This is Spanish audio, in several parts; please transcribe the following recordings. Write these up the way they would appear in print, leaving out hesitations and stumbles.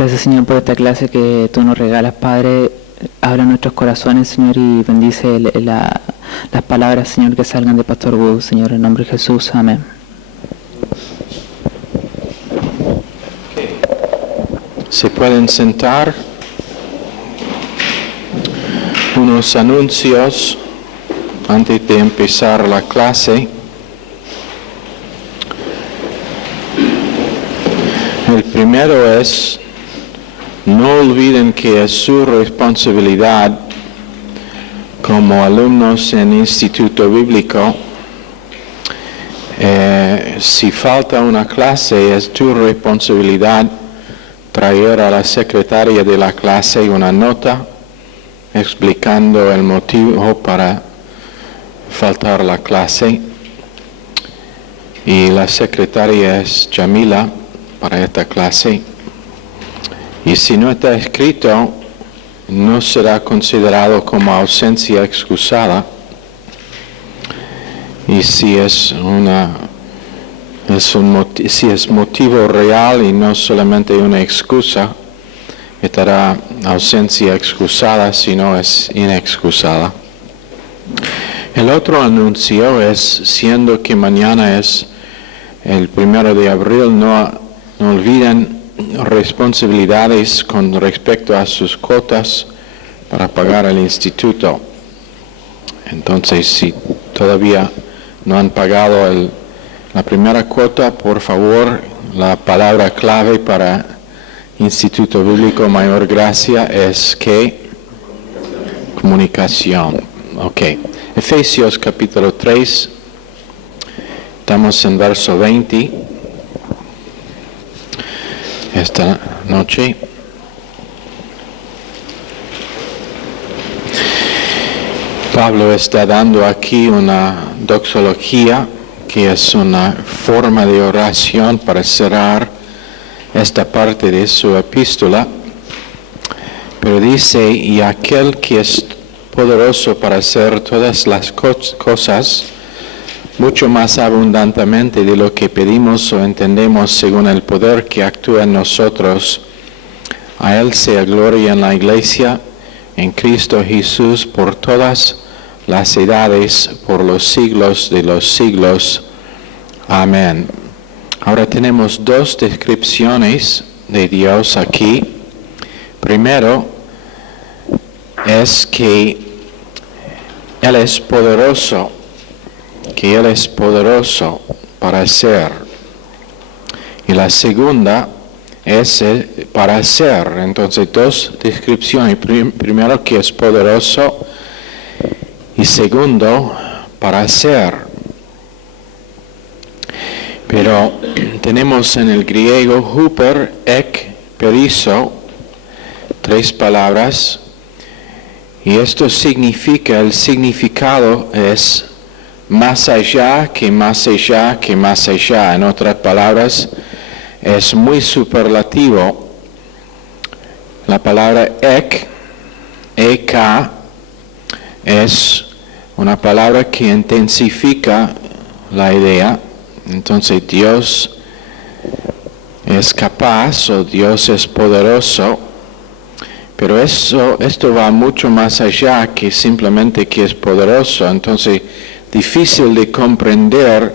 Gracias, Señor, por esta clase que tú nos regalas, Padre. Habla nuestros corazones, Señor, y bendice las palabras, Señor, que salgan de Pastor Wood, Señor, en nombre de Jesús. Amén. Se pueden sentar. Unos anuncios antes de empezar la clase. El primero es: no olviden que es su responsabilidad como alumnos en Instituto Bíblico. Si falta una clase, es tu responsabilidad traer a la secretaria de la clase una nota explicando el motivo para faltar la clase. Y la secretaria es Jamila para esta clase. Y si no está escrito, no será considerado como ausencia excusada. Y si es motivo real y no solamente una excusa, estará ausencia excusada, si no es inexcusada. El otro anuncio es, siendo que mañana es el 1 de abril, no olviden responsabilidades con respecto a sus cuotas para pagar el instituto. Entonces, si todavía no han pagado la primera cuota, por favor, la palabra clave para Instituto Bíblico Mayor Gracia es ¿qué? Comunicación. Ok. Efesios capítulo 3. Estamos en verso 20. Esta noche. Pablo está dando aquí una doxología, que es una forma de oración para cerrar esta parte de su epístola. Pero dice: y aquel que es poderoso para hacer todas las cosas mucho más abundantemente de lo que pedimos o entendemos, según el poder que actúa en nosotros, a Él sea gloria en la Iglesia, en Cristo Jesús, por todas las edades, por los siglos de los siglos. Amén. Ahora tenemos dos descripciones de Dios aquí. Primero es que Él es poderoso, para hacer. Y la segunda es para hacer. Entonces, dos descripciones. Primero, que es poderoso, y segundo, para hacer. Pero tenemos en el griego huper, ek, perizo, tres palabras. Y esto significa, el significado es más allá, que más allá, que más allá. En otras palabras, es muy superlativo. La palabra ek, es una palabra que intensifica la idea. Entonces, Dios es capaz, o Dios es poderoso. Pero esto va mucho más allá que simplemente que es poderoso. Entonces, difícil de comprender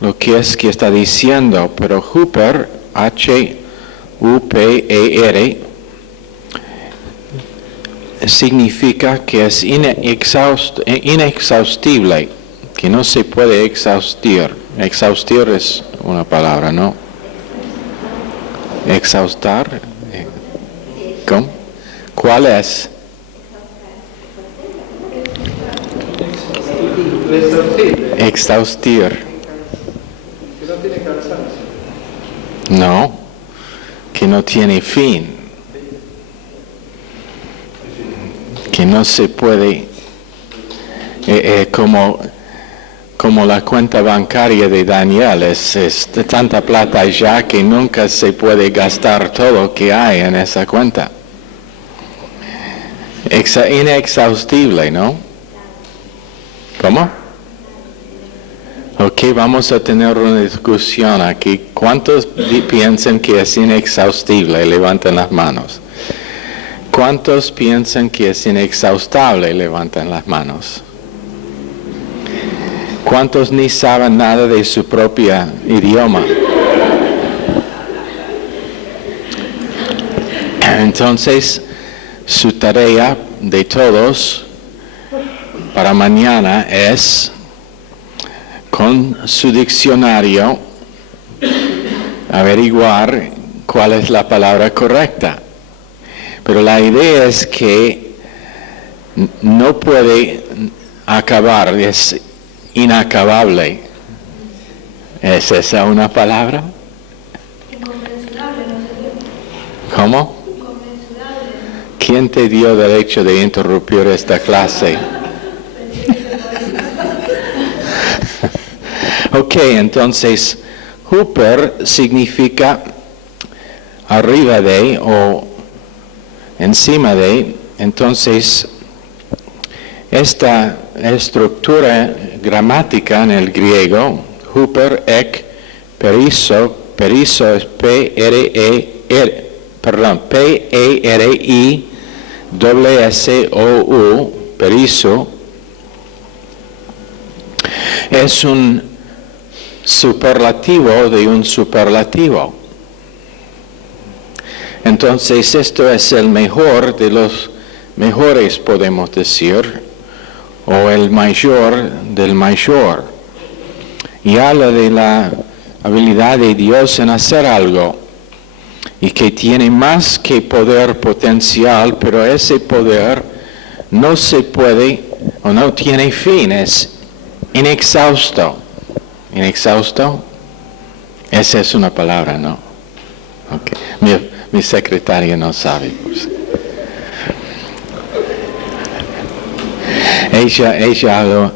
lo que es que está diciendo. Pero huper, H-U-P-E-R, significa que es inexhaustible, que no se puede exhaustir. Exhaustir es una palabra, ¿no? Exhaustar. ¿Cómo? ¿Cuál es? Exhaustir. No, que no tiene fin. Que no se puede, como la cuenta bancaria de Daniel, es tanta plata ya que nunca se puede gastar todo que hay en esa cuenta. Inexhaustible, ¿no? ¿Cómo? Ok, vamos a tener una discusión aquí. ¿Cuántos piensan que es inexhaustible? Levanten las manos. ¿Cuántos piensan que es inexhaustible? Levanten las manos. ¿Cuántos ni saben nada de su propio idioma? Entonces, su tarea de todos para mañana es, con su diccionario, averiguar cuál es la palabra correcta. Pero la idea es que no puede acabar, es inacabable. ¿Es esa una palabra? ¿Cómo? ¿Quién te dio derecho de interrumpir esta clase? Ok, entonces, Hooper significa arriba de o encima de. Entonces, esta estructura gramática en el griego, Hooper, ek, periso es P-E-R-I-S-O-U, periso, es un superlativo de un superlativo. Entonces esto es el mejor de los mejores, podemos decir, o el mayor del mayor. Y habla de la habilidad de Dios en hacer algo, y que tiene más que poder potencial, pero ese poder no se puede o no tiene fin, es inexhausto. ¿Inexhausto? Esa es una palabra, ¿no? Okay. Mi secretaria no sabe. Ella habla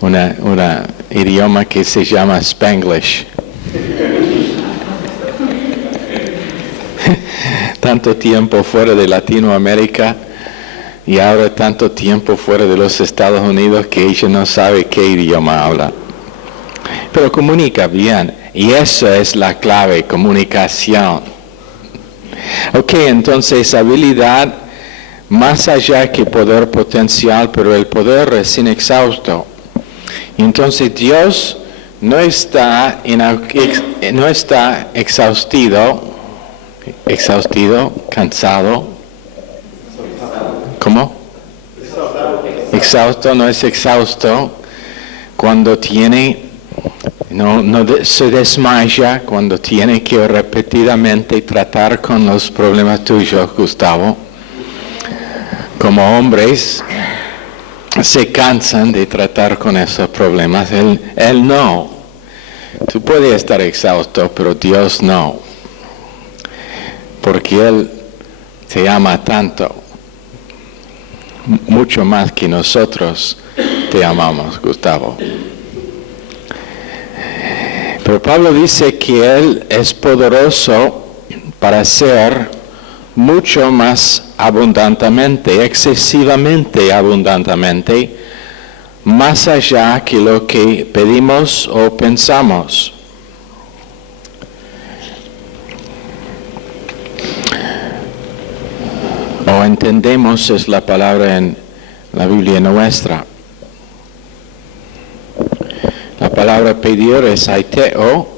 un idioma que se llama Spanglish. Tanto tiempo fuera de Latinoamérica y ahora tanto tiempo fuera de los Estados Unidos que ella no sabe qué idioma habla. Pero comunica bien, y eso es la clave, comunicación. Ok, entonces habilidad más allá que poder potencial, pero el poder es inexhausto. Entonces Dios no está exhaustido, cansado. ¿Cómo? Exhausto no es exhausto cuando no se desmaya cuando tiene que repetidamente tratar con los problemas tuyos, Gustavo. Como hombres se cansan de tratar con esos problemas. Él no. Tú puedes estar exhausto, pero Dios no. Porque Él te ama tanto. Mucho más que nosotros te amamos, Gustavo. Pero Pablo dice que Él es poderoso para hacer mucho más abundantemente, excesivamente abundantemente, más allá que lo que pedimos o pensamos. O entendemos es la palabra en la Biblia nuestra. La palabra pedir es aiteo.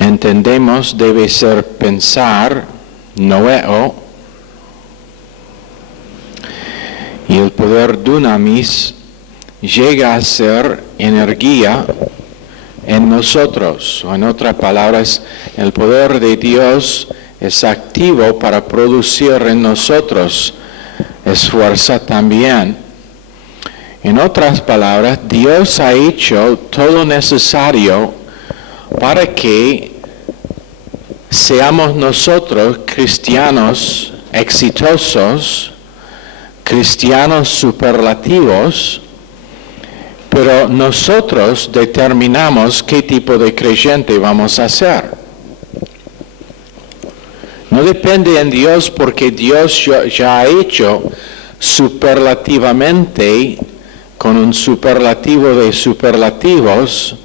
Entendemos debe ser pensar, noeo. Y el poder dunamis llega a ser energía en nosotros. O en otras palabras, el poder de Dios es activo para producir en nosotros esfuerzo también. En otras palabras, Dios ha hecho todo necesario para que seamos nosotros cristianos exitosos, cristianos superlativos, pero nosotros determinamos qué tipo de creyente vamos a ser. No depende en Dios porque Dios ya ha hecho superlativamente con un superlativo de superlativos,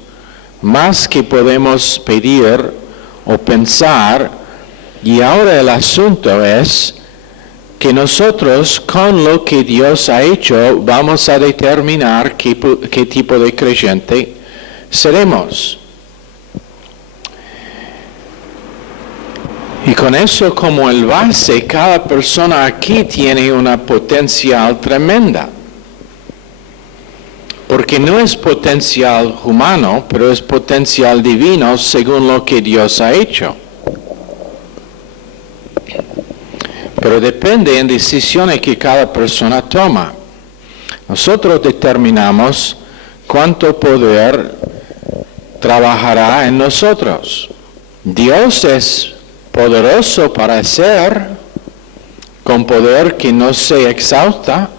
más que podemos pedir o pensar, y ahora el asunto es que nosotros con lo que Dios ha hecho vamos a determinar qué tipo de creyente seremos. Y con eso como el base, cada persona aquí tiene una potencial tremenda. Porque no es potencial humano, pero es potencial divino según lo que Dios ha hecho. Pero depende en decisiones que cada persona toma. Nosotros determinamos cuánto poder trabajará en nosotros. Dios es poderoso para hacer, con poder que no se exhausta,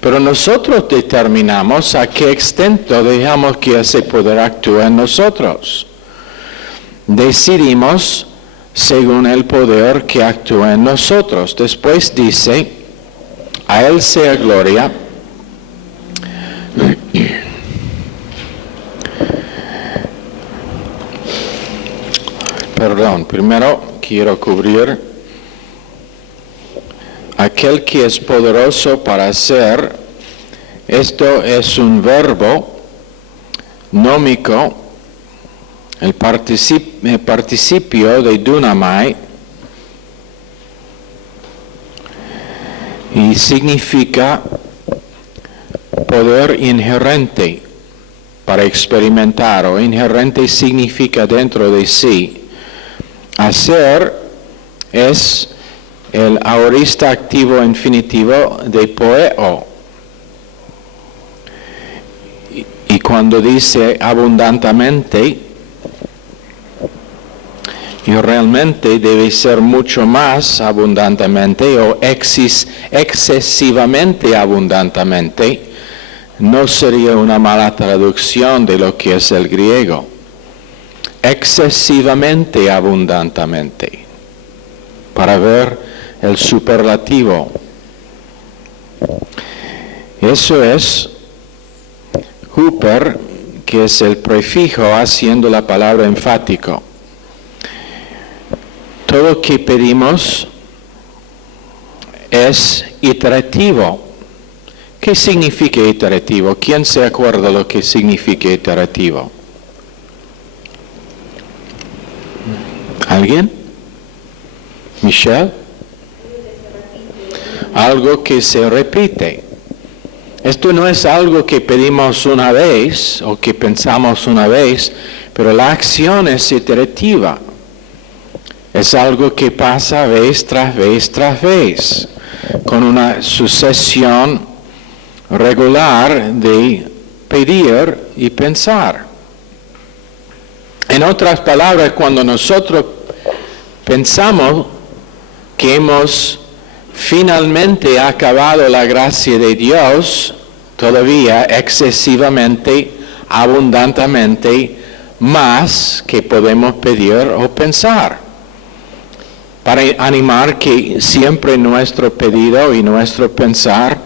pero nosotros determinamos a qué extent dejamos que ese poder actúe en nosotros. Decidimos según el poder que actúa en nosotros. Después dice, a Él sea gloria. Perdón, primero quiero cubrir aquel que es poderoso para hacer. Esto es un verbo nómico, el participio de dunamai, y significa poder inherente para experimentar, o inherente significa dentro de sí. Hacer es el aorista activo infinitivo de poeo. Y cuando dice abundantemente, y realmente debe ser mucho más abundantemente o excesivamente abundantemente, no sería una mala traducción de lo que es el griego. Excesivamente abundantemente, para ver el superlativo. Eso es huper, que es el prefijo haciendo la palabra enfático. Todo lo que pedimos es iterativo. ¿Qué significa iterativo? ¿Quién se acuerda lo que significa iterativo? ¿Alguien? ¿Michelle? Algo que se repite. Esto no es algo que pedimos una vez o que pensamos una vez, pero la acción es iterativa. Es algo que pasa vez tras vez tras vez, con una sucesión regular de pedir y pensar. En otras palabras, cuando nosotros pensamos que hemos finalmente acabado la gracia de Dios, todavía excesivamente, abundantemente, más que podemos pedir o pensar. Para animar que siempre nuestro pedido y nuestro pensar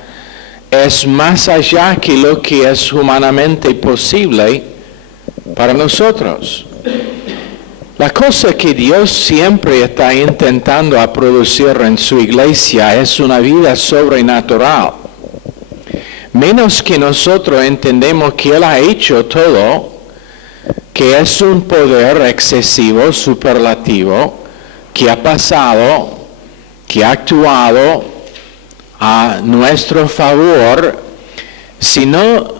es más allá que lo que es humanamente posible para nosotros. La cosa que Dios siempre está intentando a producir en su iglesia es una vida sobrenatural. Menos que nosotros entendemos que Él ha hecho todo, que es un poder excesivo, superlativo, que ha pasado, que ha actuado a nuestro favor, si no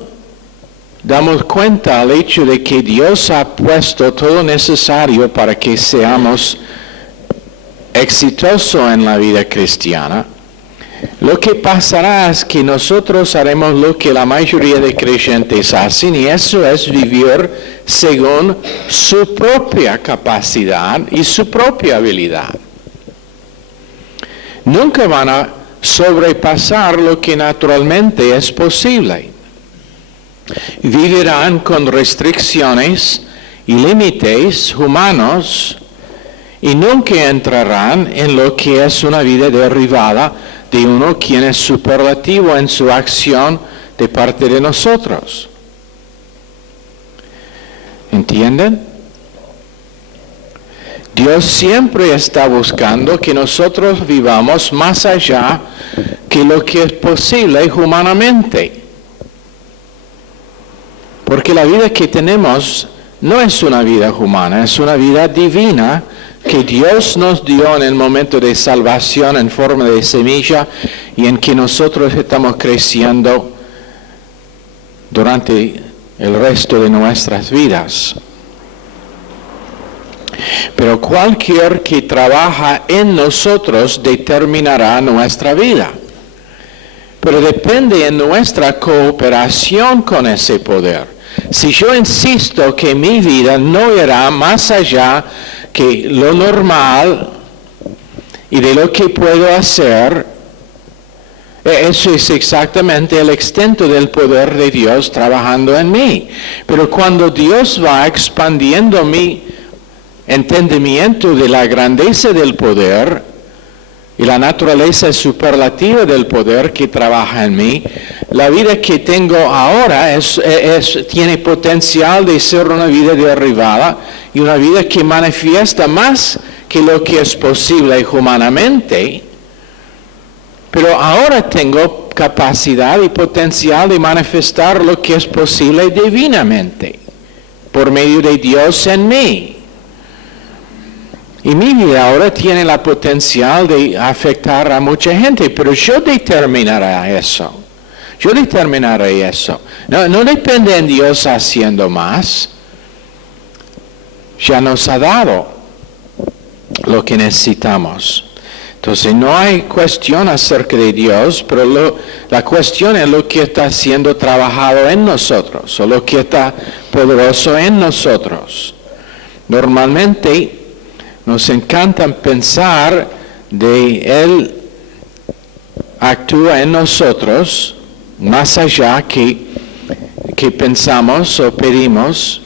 damos cuenta al hecho de que Dios ha puesto todo necesario para que seamos exitosos en la vida cristiana, lo que pasará es que nosotros haremos lo que la mayoría de creyentes hacen, y eso es vivir según su propia capacidad y su propia habilidad. Nunca van a sobrepasar lo que naturalmente es posible. Vivirán con restricciones y límites humanos y nunca entrarán en lo que es una vida derivada de uno quien es superlativo en su acción de parte de nosotros. ¿Entienden? Dios siempre está buscando que nosotros vivamos más allá que lo que es posible humanamente. Porque la vida que tenemos no es una vida humana, es una vida divina que Dios nos dio en el momento de salvación en forma de semilla y en que nosotros estamos creciendo durante el resto de nuestras vidas. Pero cualquier que trabaja en nosotros determinará nuestra vida. Pero depende en nuestra cooperación con ese poder. Si yo insisto que mi vida no irá más allá que lo normal y de lo que puedo hacer, eso es exactamente el extent del poder de Dios trabajando en mí. Pero cuando Dios va expandiendo mi entendimiento de la grandeza del poder y la naturaleza superlativa del poder que trabaja en mí, la vida que tengo ahora tiene potencial de ser una vida derivada y una vida que manifiesta más que lo que es posible humanamente. Pero ahora tengo capacidad y potencial de manifestar lo que es posible divinamente, por medio de Dios en mí. Y mi vida ahora tiene la potencial de afectar a mucha gente, pero yo determinaré eso. Yo determinaré eso. No depende en Dios haciendo más. Ya nos ha dado lo que necesitamos. Entonces no hay cuestión acerca de Dios, pero la cuestión es lo que está siendo trabajado en nosotros, o lo que está poderoso en nosotros. Normalmente nos encanta pensar de Él actúa en nosotros más allá que pensamos o pedimos,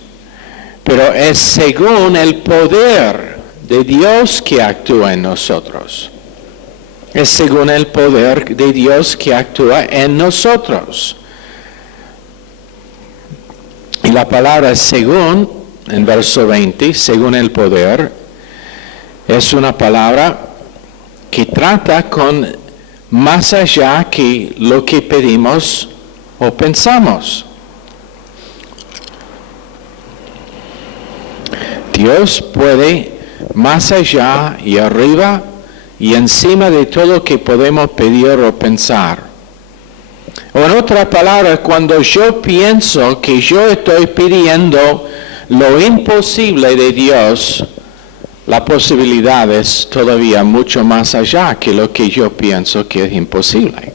pero es según el poder de Dios que actúa en nosotros. Es según el poder de Dios que actúa en nosotros. Y la palabra según, en verso 20, según el poder, es una palabra que trata con más allá que lo que pedimos o pensamos. Dios puede más allá y arriba y encima de todo lo que podemos pedir o pensar. O en otra palabra, cuando yo pienso que yo estoy pidiendo lo imposible de Dios, la posibilidad es todavía mucho más allá que lo que yo pienso que es imposible.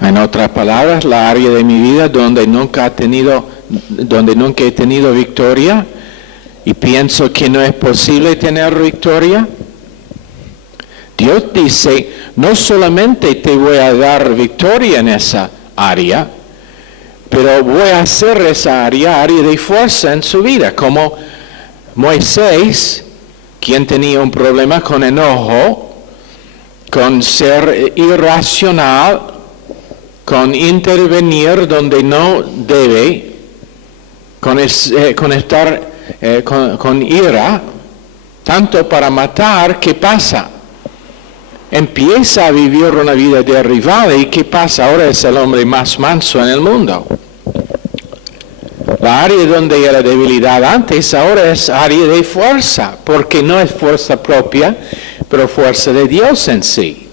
En otras palabras, la área de mi vida donde nunca he tenido victoria y pienso que no es posible tener victoria, Dios dice, no solamente te voy a dar victoria en esa área, pero voy a hacer esa área de fuerza en su vida, como Moisés, quien tenía un problema con enojo, con ser irracional, con intervenir donde no debe, con ira, tanto para matar, ¿qué pasa? Empieza a vivir una vida derribada y ¿qué pasa? Ahora es el hombre más manso en el mundo. La área donde era debilidad antes, ahora es área de fuerza, porque no es fuerza propia, pero fuerza de Dios en sí.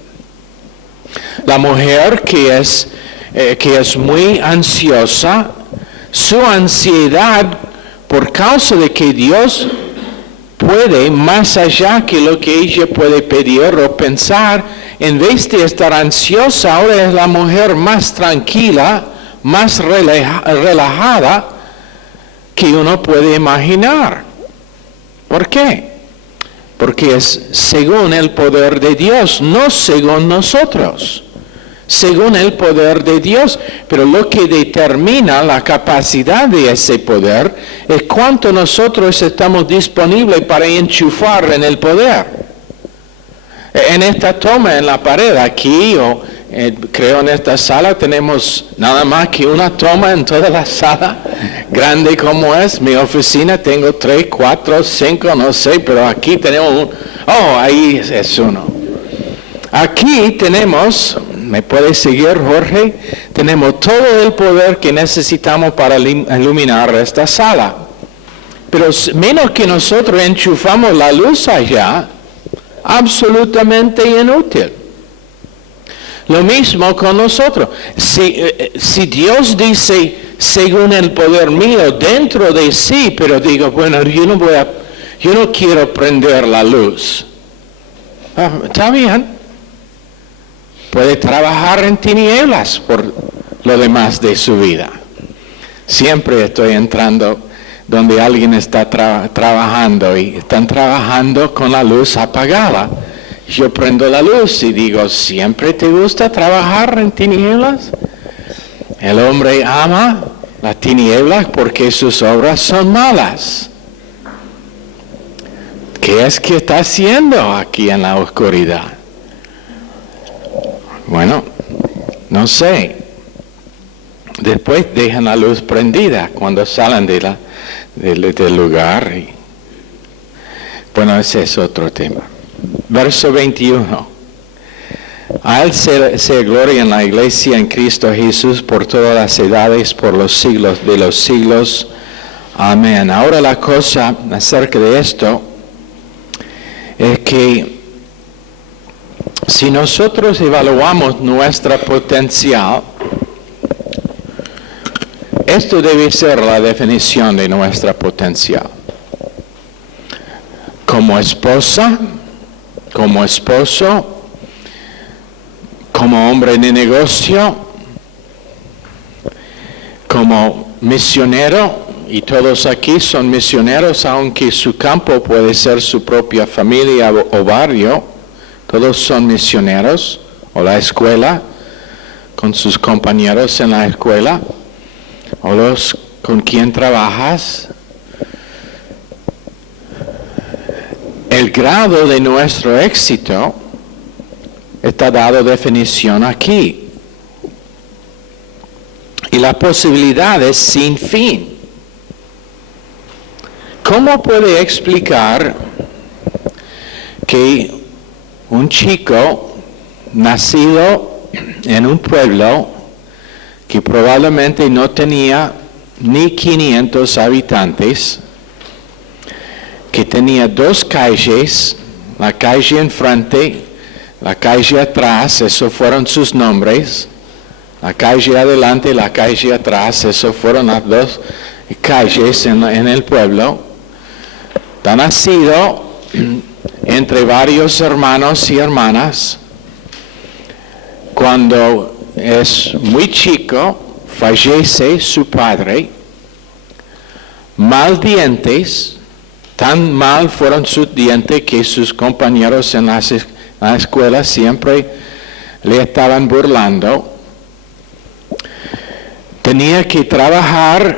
La mujer que es muy ansiosa, su ansiedad por causa de que Dios puede más allá que lo que ella puede pedir o pensar, en vez de estar ansiosa, ahora es la mujer más tranquila, más relajada que uno puede imaginar. ¿Por qué? Porque es según el poder de Dios, no según nosotros. Según el poder de Dios, pero lo que determina la capacidad de ese poder es cuánto nosotros estamos disponibles para enchufar en el poder. En esta toma en la pared aquí o creo en esta sala tenemos nada más que una toma en toda la sala, grande como es. Mi oficina tengo 3, 4, 5, no sé, pero aquí tenemos ahí es uno. Aquí tenemos, ¿me puede seguir, Jorge? Tenemos todo el poder que necesitamos para iluminar esta sala. Pero menos que nosotros enchufamos la luz allá, absolutamente inútil. Lo mismo con nosotros. Si Dios dice, según el poder mío, dentro de sí, pero digo, bueno, yo no quiero prender la luz. Está bien. Puede trabajar en tinieblas por lo demás de su vida. Siempre estoy entrando donde alguien está trabajando y están trabajando con la luz apagada. Yo prendo la luz y digo, ¿siempre te gusta trabajar en tinieblas? El hombre ama las tinieblas porque sus obras son malas. ¿Qué es que está haciendo aquí en la oscuridad? Bueno, no sé. Después dejan la luz prendida cuando salen del lugar. Bueno, ese es otro tema. Verso 21. A Él se gloria en la iglesia en Cristo Jesús por todas las edades, por los siglos de los siglos. Amén. Ahora la cosa acerca de esto es que si nosotros evaluamos nuestra potencial, esto debe ser la definición de nuestra potencial. Como esposa, como esposo, como hombre de negocio, como misionero, y todos aquí son misioneros, aunque su campo puede ser su propia familia o barrio, todos son misioneros, o la escuela, con sus compañeros en la escuela, o los con quien trabajas. El grado de nuestro éxito está dado definición aquí. Y la posibilidad es sin fin. ¿Cómo puede explicar que un chico nacido en un pueblo que probablemente no tenía ni 500 habitantes, que tenía 2 calles, la calle enfrente, la calle atrás, esos fueron sus nombres, la calle adelante y la calle atrás, esos fueron las 2 calles en el pueblo, ha nacido entre varios hermanos y hermanas. Cuando es muy chico, fallece su padre, mal dientes, tan mal fueron sus dientes que sus compañeros en la escuela siempre le estaban burlando. Tenía que trabajar,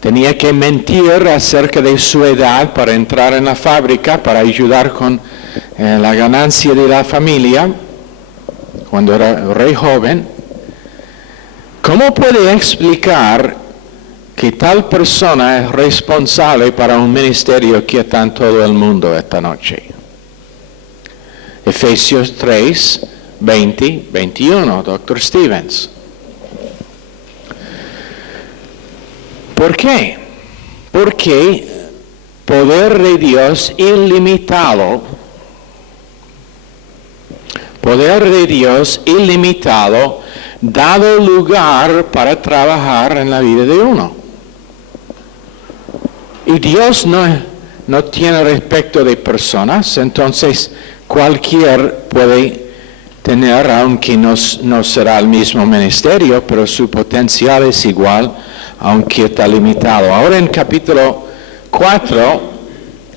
tenía que mentir acerca de su edad para entrar en la fábrica, para ayudar con la ganancia de la familia, cuando era re joven. ¿Cómo puede explicar que tal persona es responsable para un ministerio que está en todo el mundo esta noche? Efesios 3, 20, 21, Dr. Stevens. ¿Por qué? Porque poder de Dios ilimitado, dado lugar para trabajar en la vida de uno. Y Dios no tiene respecto de personas, entonces cualquier puede tener, aunque no será el mismo ministerio, pero su potencial es igual, aunque está limitado. Ahora en capítulo 4,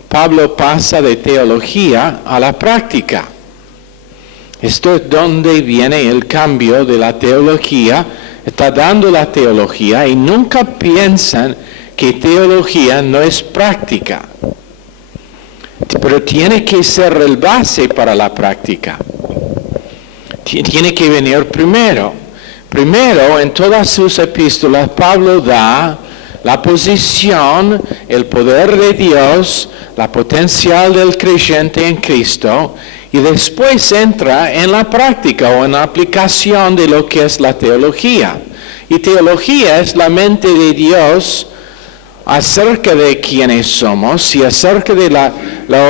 Pablo pasa de teología a la práctica. Esto es donde viene el cambio de la teología. Está dando la teología y nunca piensan que teología no es práctica. Pero tiene que ser el base para la práctica. tiene que venir primero. Primero, en todas sus epístolas, Pablo da la posición, el poder de Dios, la potencial del creyente en Cristo, y después entra en la práctica o en la aplicación de lo que es la teología. Y teología es la mente de Dios acerca de quiénes somos y acerca de la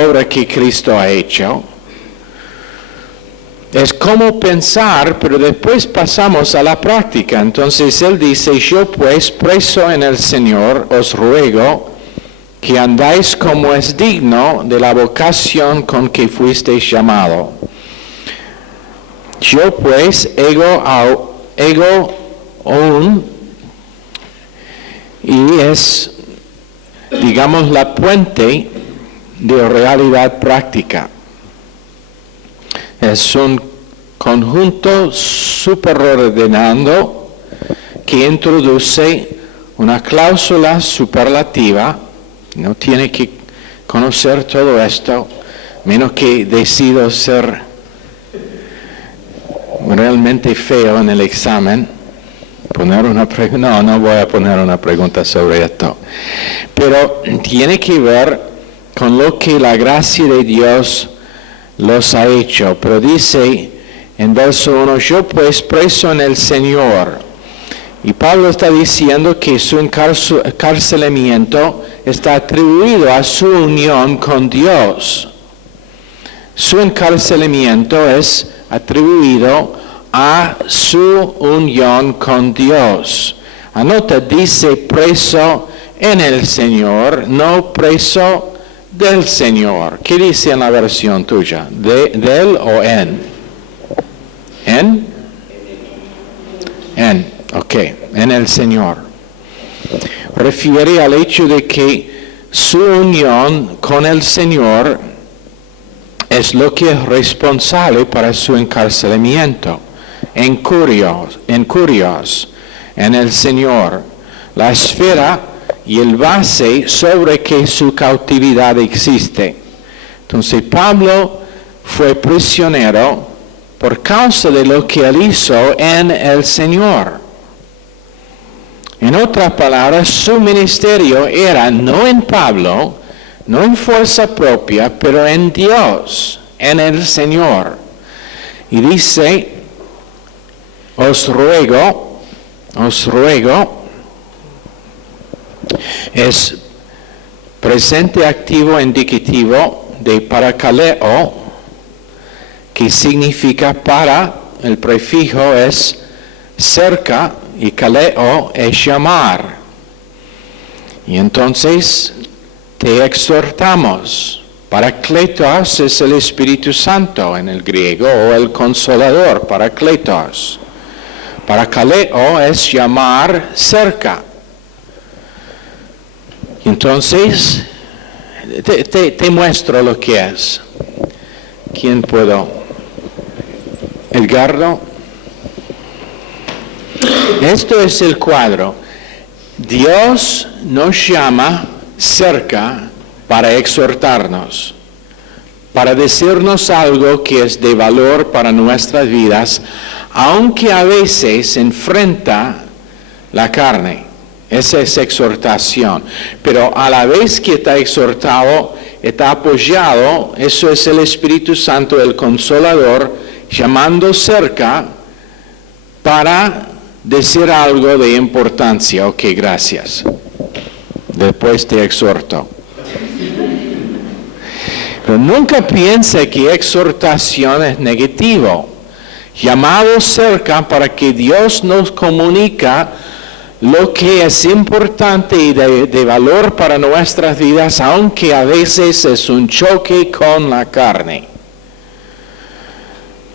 obra que Cristo ha hecho. Es como pensar, pero después pasamos a la práctica. Entonces él dice, yo pues, preso en el Señor, os ruego que andáis como es digno de la vocación con que fuisteis llamado. Yo pues, ego aún, y es, digamos, la puente de realidad práctica. Es un conjunto superordenado que introduce una cláusula superlativa. No tiene que conocer todo esto, menos que decido ser realmente feo en el examen. No voy a poner una pregunta sobre esto. Pero tiene que ver con lo que la gracia de Dios los ha hecho. Pero dice en verso 1, yo pues preso en el Señor. Y Pablo está diciendo que su encarcelamiento está atribuido a su unión con Dios. Su encarcelamiento es atribuido a su unión con Dios. Anota, dice preso en el Señor, no preso del Señor. ¿Qué dice en la versión tuya? ¿Del o en? ¿En? En, ok, en el Señor. Refiere al hecho de que su unión con el Señor es lo que es responsable para su encarcelamiento. En curios, en el Señor, la esfera y el base sobre que su cautividad existe. Entonces Pablo fue prisionero por causa de lo que él hizo en el Señor. En otras palabras, su ministerio era no en Pablo, no en fuerza propia, pero en Dios, en el Señor. Y dice, os ruego, es presente activo indicativo de parakaleo, que significa para, el prefijo es cerca y kaleo es llamar. Y entonces te exhortamos. Parakletos es el Espíritu Santo en el griego, o el Consolador, parakletos. Parakaleo es llamar cerca. Entonces, te muestro lo que es. ¿Quién puedo? Edgardo. Esto es el cuadro. Dios nos llama cerca para exhortarnos, para decirnos algo que es de valor para nuestras vidas, aunque a veces enfrenta la carne. Esa es exhortación. Pero a la vez que está exhortado, está apoyado, eso es el Espíritu Santo, el Consolador, llamando cerca para decir algo de importancia. Ok, gracias. Después te exhorto. Pero nunca piense que exhortación es negativo. Llamado cerca para que Dios nos comunica lo que es importante y de valor para nuestras vidas, aunque a veces es un choque con la carne.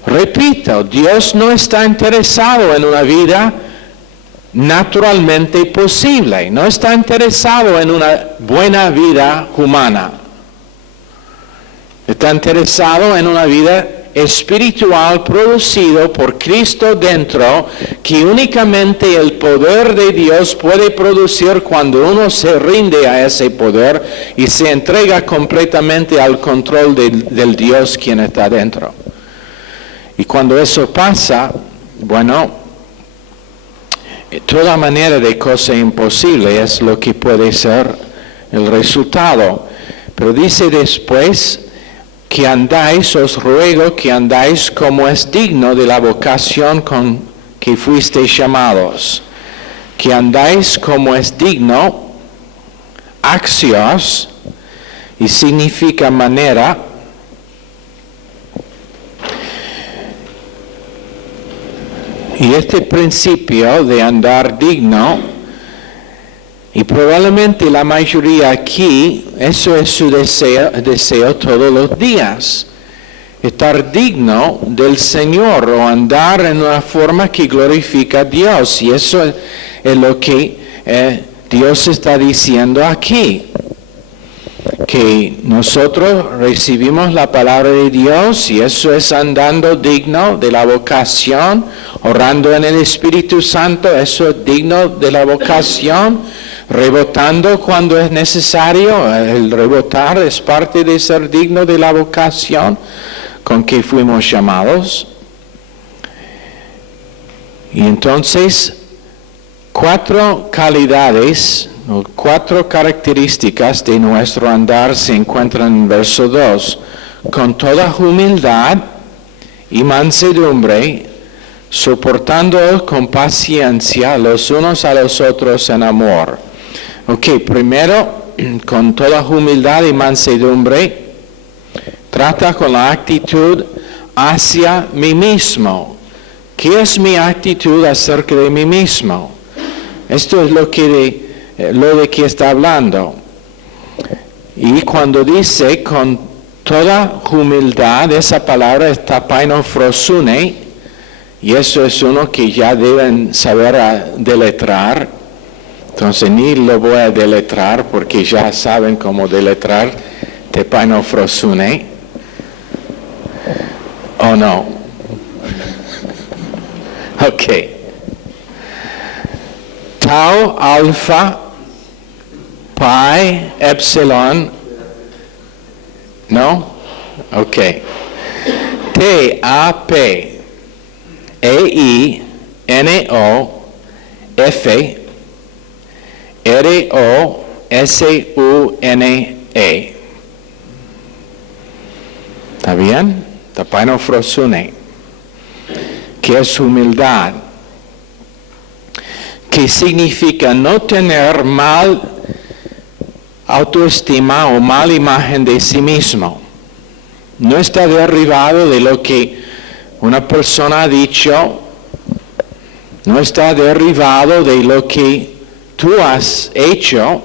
Repito, Dios no está interesado en una vida naturalmente posible, no está interesado en una buena vida humana. Está interesado en una vida espiritual producido por Cristo dentro, que únicamente el poder de Dios puede producir cuando uno se rinde a ese poder y se entrega completamente al control del Dios quien está dentro. Y cuando eso pasa, bueno, toda manera de cosa imposible es lo que puede ser el resultado. Pero dice después que andáis, os ruego que andáis como es digno de la vocación con que fuisteis llamados. Que andáis como es digno, axios, y significa manera. Y este principio de andar digno, y probablemente la mayoría aquí, eso es su deseo todos los días. Estar digno del Señor o andar en una forma que glorifica a Dios. Y eso es lo que Dios está diciendo aquí. Que nosotros recibimos la palabra de Dios y eso es andando digno de la vocación, orando en el Espíritu Santo, eso es digno de la vocación, rebotando cuando es necesario, el rebotar es parte de ser digno de la vocación con que fuimos llamados. Y entonces, 4 calidades, 4 características de nuestro andar se encuentran en verso 2. Con toda humildad y mansedumbre, soportando con paciencia los unos a los otros en amor. Ok, primero, con toda humildad y mansedumbre, trata con la actitud hacia mí mismo. ¿Qué es mi actitud acerca de mí mismo? Esto es lo de que está hablando. Y cuando dice con toda humildad, esa palabra es tapainofrosune, y eso es uno que ya deben saber deletrar. Entonces ni lo voy a deletrar porque ya saben cómo deletrar tapainofrosune. ¿O no? Ok. Tau, alfa, pi, epsilon. ¿No? Ok. T, A, P, E, I, N, O, F, R, O, S, U, N, E. ¿Está bien? Tapainofrosune. Que es humildad. Que significa no tener mal autoestima o mala imagen de sí mismo. No está derribado de lo que una persona ha dicho, no está derribado de lo que tú has hecho,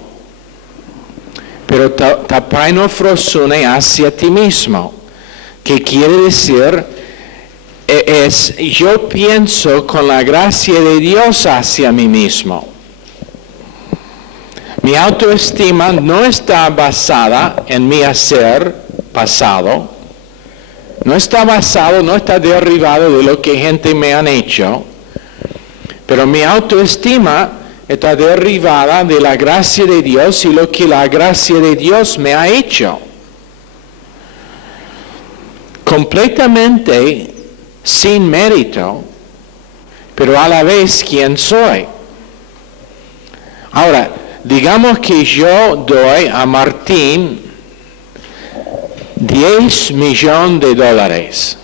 pero tapainofrosune hacia ti mismo, que quiere decir es yo pienso con la gracia de Dios hacia mí mismo. Mi autoestima no está basada en mi hacer pasado, no está derribado de lo que gente me han hecho, pero mi autoestima está derribada de la gracia de Dios y lo que la gracia de Dios me ha hecho. Completamente sin mérito, pero a la vez quién soy. Ahora, digamos que yo doy a Martín $10 millones.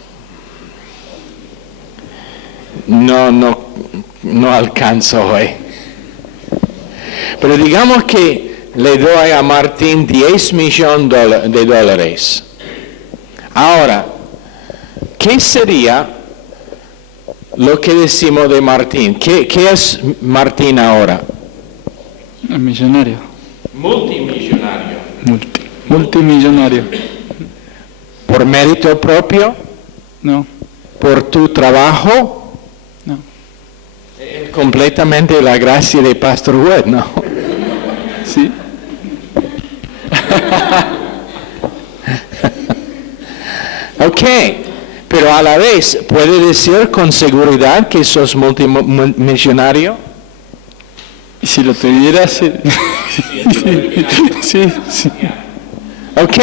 No alcanzo hoy. Pero digamos que le doy a Martín $10 millones. Ahora, ¿qué sería lo que decimos de Martín? ¿Qué es Martín ahora? Millonario. Multimillonario. Multimillonario. ¿Por mérito propio? No. ¿Por tu trabajo? No. Completamente la gracia de Pastor Wood, ¿no? Sí. Ok, pero a la vez, ¿puede decir con seguridad que sos multimillonario? Si lo tuviera, sí. Sí. Ok,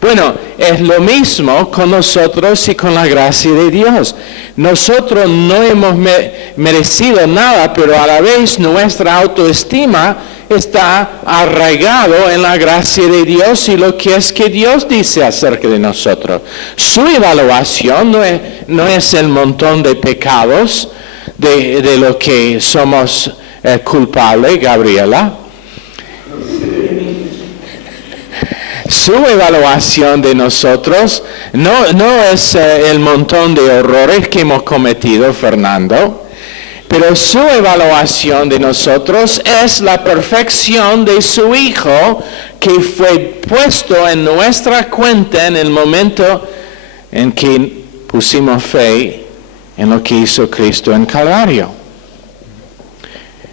Bueno, es lo mismo con nosotros y con la gracia de Dios. Nosotros no hemos merecido nada, pero a la vez nuestra autoestima está arraigado en la gracia de Dios y lo que es que Dios dice acerca de nosotros. Su evaluación no es el montón de pecados de lo que somos culpables, Gabriela. Su evaluación de nosotros no es el montón de errores que hemos cometido, Fernando, pero su evaluación de nosotros es la perfección de su Hijo que fue puesto en nuestra cuenta en el momento en que pusimos fe en lo que hizo Cristo en Calvario.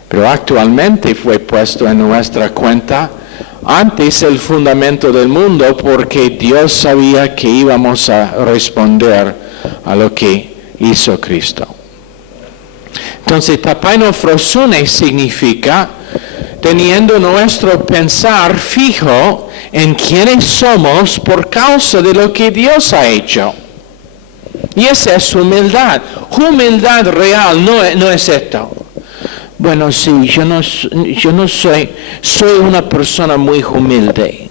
Pero actualmente fue puesto en nuestra cuenta antes el fundamento del mundo, porque Dios sabía que íbamos a responder a lo que hizo Cristo. Entonces, tapainofrosune significa teniendo nuestro pensar fijo en quiénes somos por causa de lo que Dios ha hecho. Y esa es humildad. Humildad real no es esto. Bueno, sí, yo no soy una persona muy humilde.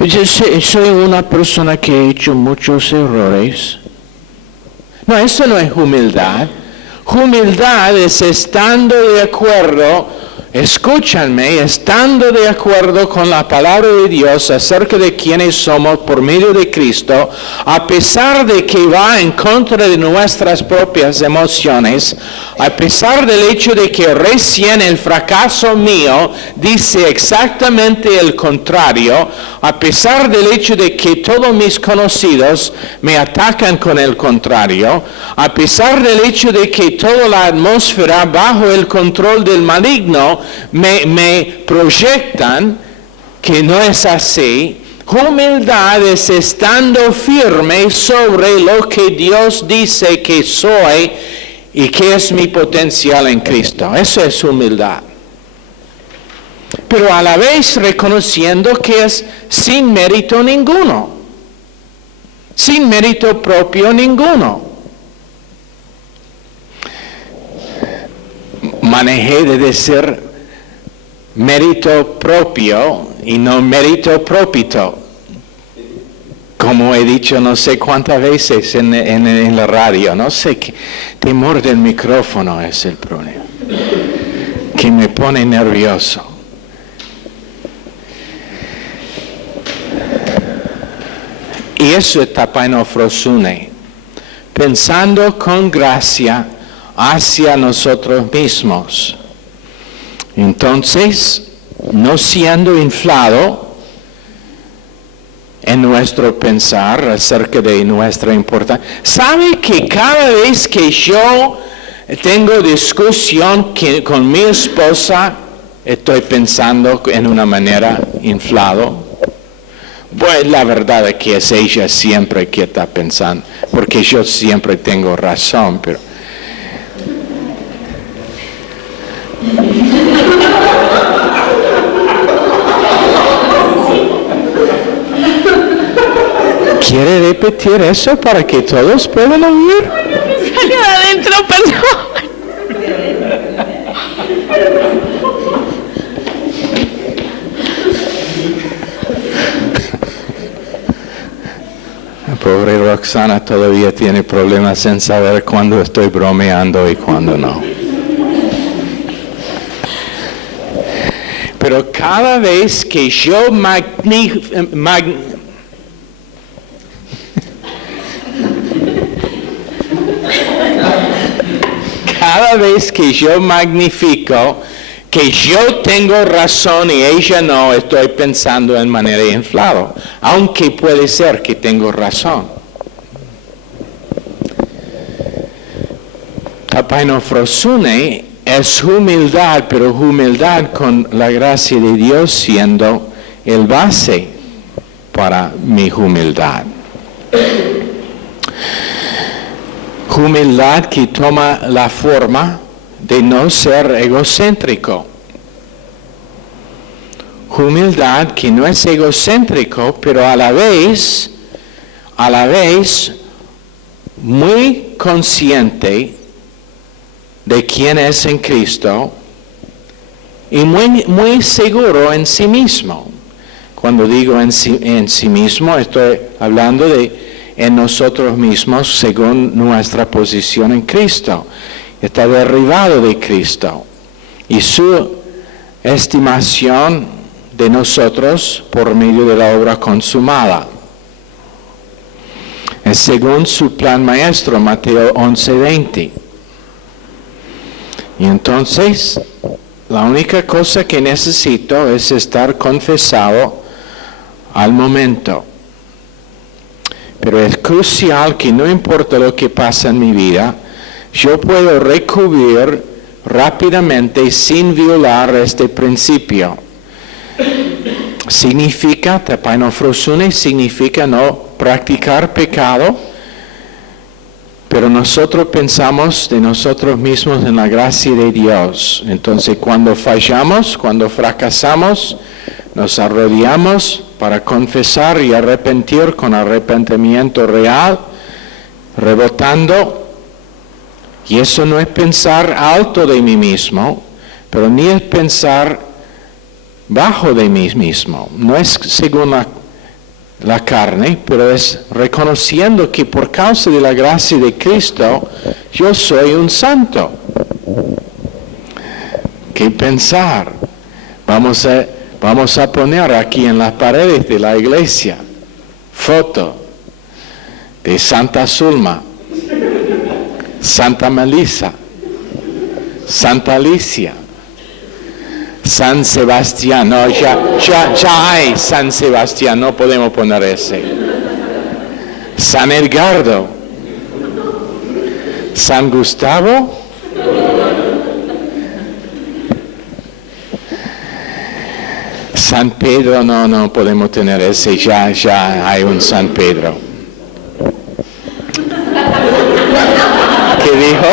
Yo soy una persona que ha hecho muchos errores. No, eso no es humildad. Humildad es estando de acuerdo, escúchanme, estando de acuerdo con la palabra de Dios acerca de quiénes somos por medio de Cristo, a pesar de que va en contra de nuestras propias emociones, a pesar del hecho de que recién el fracaso mío dice exactamente el contrario, a pesar del hecho de que todos mis conocidos me atacan con el contrario, a pesar del hecho de que toda la atmósfera bajo el control del maligno me proyectan que no es así. Humildad es estando firme sobre lo que Dios dice que soy y que es mi potencial en Cristo. Eso es humildad. Pero a la vez reconociendo que es sin mérito ninguno, sin mérito propio ninguno. Manejé de decir mérito propio y no mérito propito. Como he dicho no sé cuántas veces en la radio, no sé qué temor del micrófono es el problema, que me pone nervioso. Y eso es tapainofrosune, pensando con gracia hacia nosotros mismos. Entonces, no siendo inflado en nuestro pensar acerca de nuestra importancia. ¿Sabe que cada vez que yo tengo discusión con mi esposa, estoy pensando en una manera inflado? Pues la verdad es que es ella siempre que está pensando, porque yo siempre tengo razón, pero... ¿Quiere repetir eso para que todos puedan oír? Salió de adentro, perdón. Pobre Roxana todavía tiene problemas en saber cuándo estoy bromeando y cuándo no. Pero cada vez que yo cada vez que yo magnifico que yo tengo razón y ella no, estoy pensando en manera inflada, aunque puede ser que tengo razón. Tapainofrosune es humildad, pero humildad con la gracia de Dios siendo el base para mi humildad. Humildad que toma la forma de no ser egocéntrico. Humildad que no es egocéntrico, pero a la vez muy consciente de quién es en Cristo y muy seguro en sí mismo. Cuando digo en sí mismo, estoy hablando de en nosotros mismos según nuestra posición en Cristo. Está derribado de Cristo y su estimación de nosotros por medio de la obra consumada. Es según su plan maestro, Mateo 11:20. Y entonces, la única cosa que necesito es estar confesado al momento. Pero es crucial que no importa lo que pasa en mi vida, yo puedo recubrir rápidamente sin violar este principio. Significa, tapainofrosune, significa no practicar pecado, pero nosotros pensamos de nosotros mismos en la gracia de Dios. Entonces cuando fallamos, cuando fracasamos, nos arrodillamos para confesar y arrepentir con arrepentimiento real, rebotando. Y eso no es pensar alto de mí mismo, pero ni es pensar bajo de mí mismo. No es según la carne, pero es reconociendo que por causa de la gracia de Cristo, yo soy un santo. ¿Qué pensar? Vamos a poner aquí en las paredes de la iglesia foto de Santa Zulma, Santa Melissa, Santa Alicia, San Sebastián. No, ya hay San Sebastián, no podemos poner ese. San Edgardo, San Gustavo, San Pedro, no podemos tener ese, ya hay un San Pedro. ¿Qué dijo?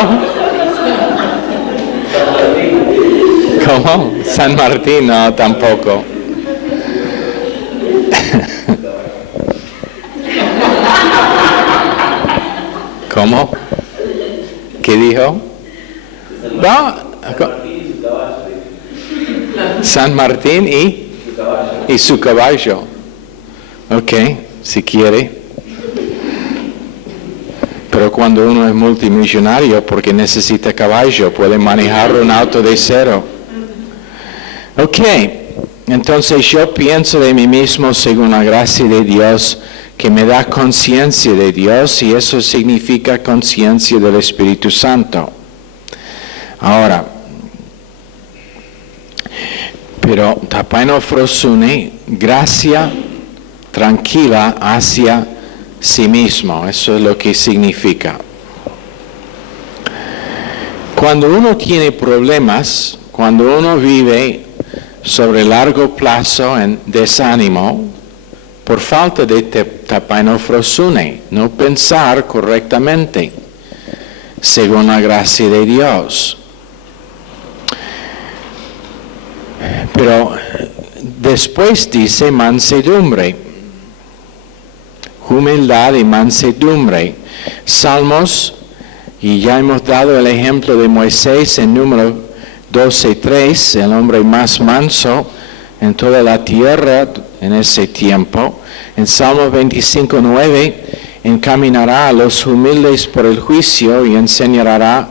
¿Cómo? San Martín, no, tampoco. ¿Cómo? ¿Qué dijo? No. San Martín y su caballo. Ok, si quiere. Pero cuando uno es multimillonario, porque necesita caballo, puede manejar un auto de cero. Ok, entonces yo pienso de mí mismo según la gracia de Dios, que me da conciencia de Dios, y eso significa conciencia del Espíritu Santo. Ahora, pero tapainofrosune, gracia tranquila hacia sí mismo, eso es lo que significa. Cuando uno tiene problemas, cuando uno vive sobre largo plazo en desánimo, por falta de tapainofrosune, no pensar correctamente, según la gracia de Dios. Pero después dice mansedumbre, humildad y mansedumbre. Salmos, y ya hemos dado el ejemplo de Moisés en número 12:3, el hombre más manso en toda la tierra en ese tiempo. En Salmos 25:9, encaminará a los humildes por el juicio y enseñará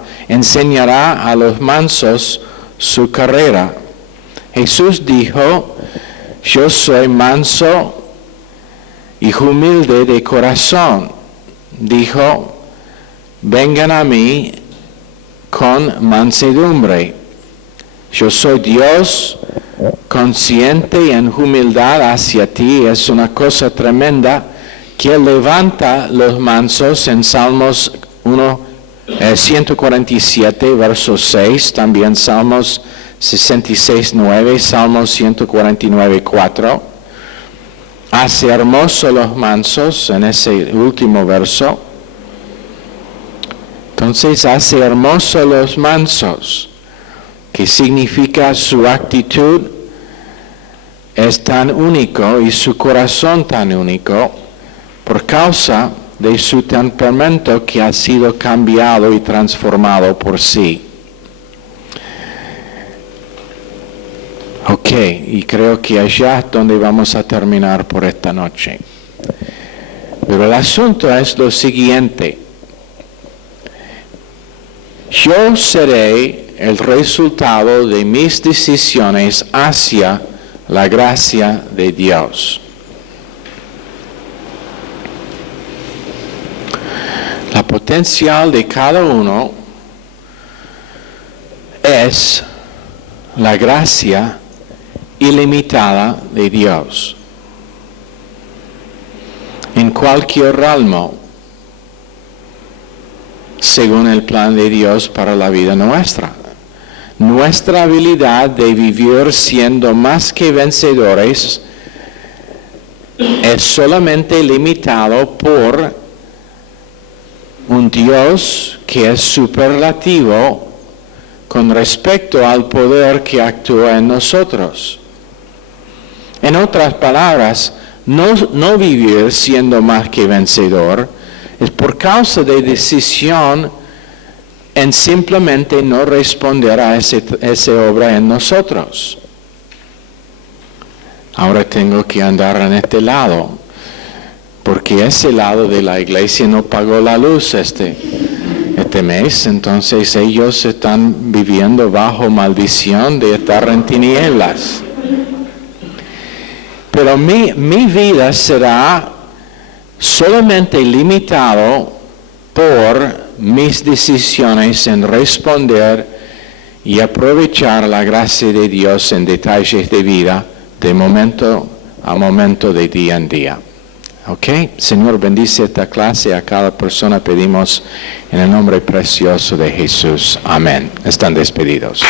a los mansos su carrera. Jesús dijo, yo soy manso y humilde de corazón. Dijo, vengan a mí con mansedumbre. Yo soy Dios consciente y en humildad hacia ti. Es una cosa tremenda que levanta los mansos en Salmos 147, verso 6, también Salmos 66:9, Salmos 149:4. Hace hermoso los mansos en ese último verso. Entonces hace hermoso los mansos, que significa su actitud es tan único y su corazón tan único por causa de su temperamento que ha sido cambiado y transformado por sí. Ok, y creo que allá es donde vamos a terminar por esta noche. Pero el asunto es lo siguiente. Yo seré el resultado de mis decisiones hacia la gracia de Dios. La potencial de cada uno es la gracia ilimitada de Dios. En cualquier ramo, según el plan de Dios para la vida nuestra. Nuestra habilidad de vivir siendo más que vencedores es solamente limitado por un Dios que es superlativo con respecto al poder que actúa en nosotros. En otras palabras, no vivir siendo más que vencedor es por causa de decisión en simplemente no responder a esa obra en nosotros. Ahora tengo que andar en este lado, porque ese lado de la iglesia no pagó la luz este mes, entonces ellos están viviendo bajo maldición de estar en tinieblas. Pero mi vida será solamente limitado por mis decisiones en responder y aprovechar la gracia de Dios en detalles de vida, de momento a momento, de día en día. ¿Ok? Señor, bendice esta clase. A cada persona pedimos en el nombre precioso de Jesús. Amén. Están despedidos.